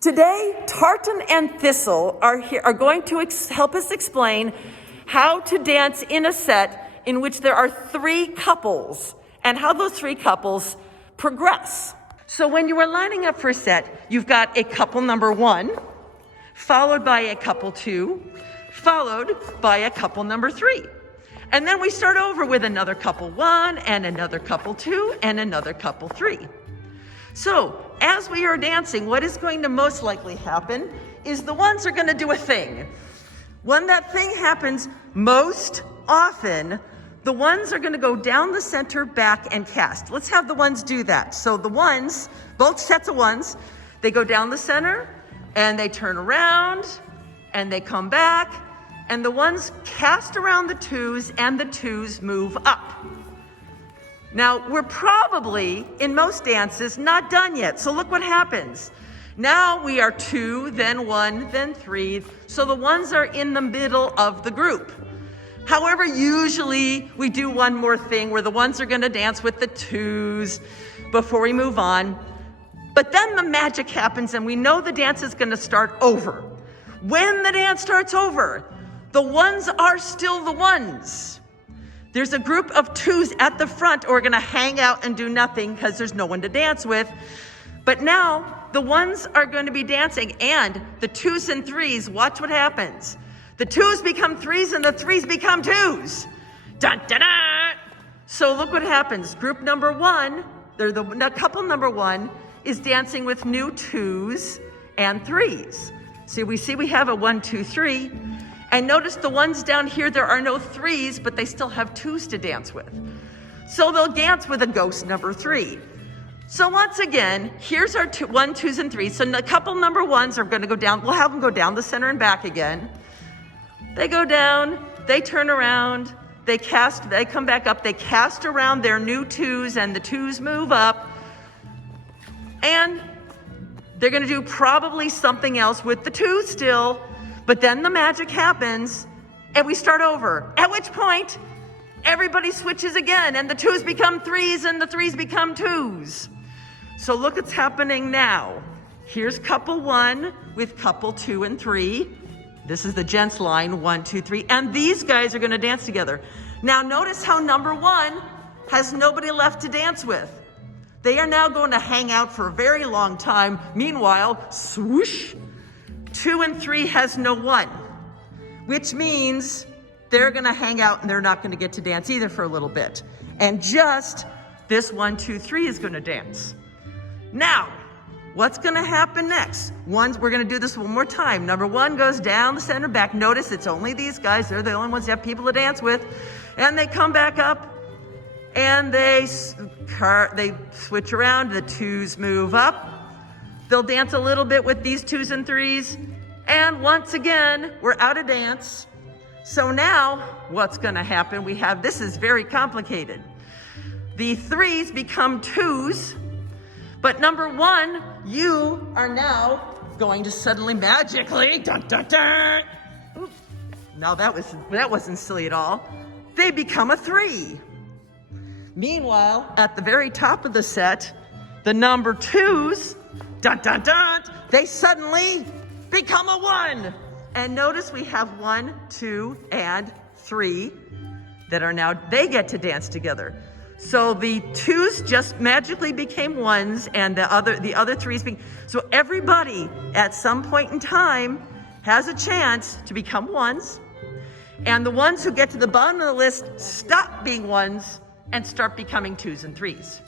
Today, Tartan and Thistle are going to help us explain how to dance in a set in which there are three couples and how those three couples progress. So when you are lining up for a set, you've got a couple number one, followed by a couple two, followed by a couple number three. And then we start over with another couple one and another couple two and another couple three. So as we are dancing, what is going to most likely happen is the ones are going to do a thing. When that thing happens, most often, the ones are going to go down the center, back, and cast. Let's have the ones do that. So the ones, both sets of ones, they go down the center, and they turn around, and they come back, and the ones cast around the twos, and the twos move up. Now, we're probably, in most dances, not done yet. So look what happens. Now we are two, then one, then three. So the ones are in the middle of the group. However, usually we do one more thing where the ones are going to dance with the twos before we move on. But then the magic happens and we know the dance is going to start over. When the dance starts over, the ones are still the ones. There's a group of twos at the front who are going to hang out and do nothing because there's no one to dance with. But now the ones are going to be dancing, and the twos and threes, watch what happens. The twos become threes and the threes become twos. Dun, dun, dun. So look what happens. Group number one, the couple number one is dancing with new twos and threes. See, we have a 1, 2, 3. And notice the ones down here, there are no threes, but they still have twos to dance with. So they'll dance with a ghost number 3. So once again, here's our 1, 2s, and 3s. So the couple number ones are going to go down. We'll have them go down the center and back again. They go down, they turn around, they come back up, they cast around their new twos, and the twos move up. And they're going to do probably something else with the twos still. But then the magic happens and we start over, at which point everybody switches again and the twos become threes and the threes become twos. So look what's happening now. Here's couple one with couple 2 and 3. This is the gents line, 1, 2, 3. And these guys are going to dance together. Now notice how number one has nobody left to dance with. They are now going to hang out for a very long time. Meanwhile, swoosh. 2 and 3 has no one, which means they're going to hang out and they're not going to get to dance either for a little bit. And just this 1, 2, 3 is going to dance. Now, what's going to happen next? We're going to do this one more time. Number one goes down the center back. Notice it's only these guys. They're the only ones that have people to dance with. And they come back up and they switch around. The twos move up. They'll dance a little bit with these 2s and 3s. And once again, we're out of dance. So now what's going to happen? This is very complicated. The 3s become 2s. But number one, you are now going to suddenly magically, dun, dun, dun. Now that wasn't silly at all. They become a 3. Meanwhile, at the very top of the set, the number 2s, dun, dun, dun, they suddenly become a 1. And notice we have 1, 2, and 3 that are now, they get to dance together. So the 2s just magically became 1s and the other 3s so everybody at some point in time has a chance to become 1s. And the ones who get to the bottom of the list stop being 1s and start becoming 2s and 3s.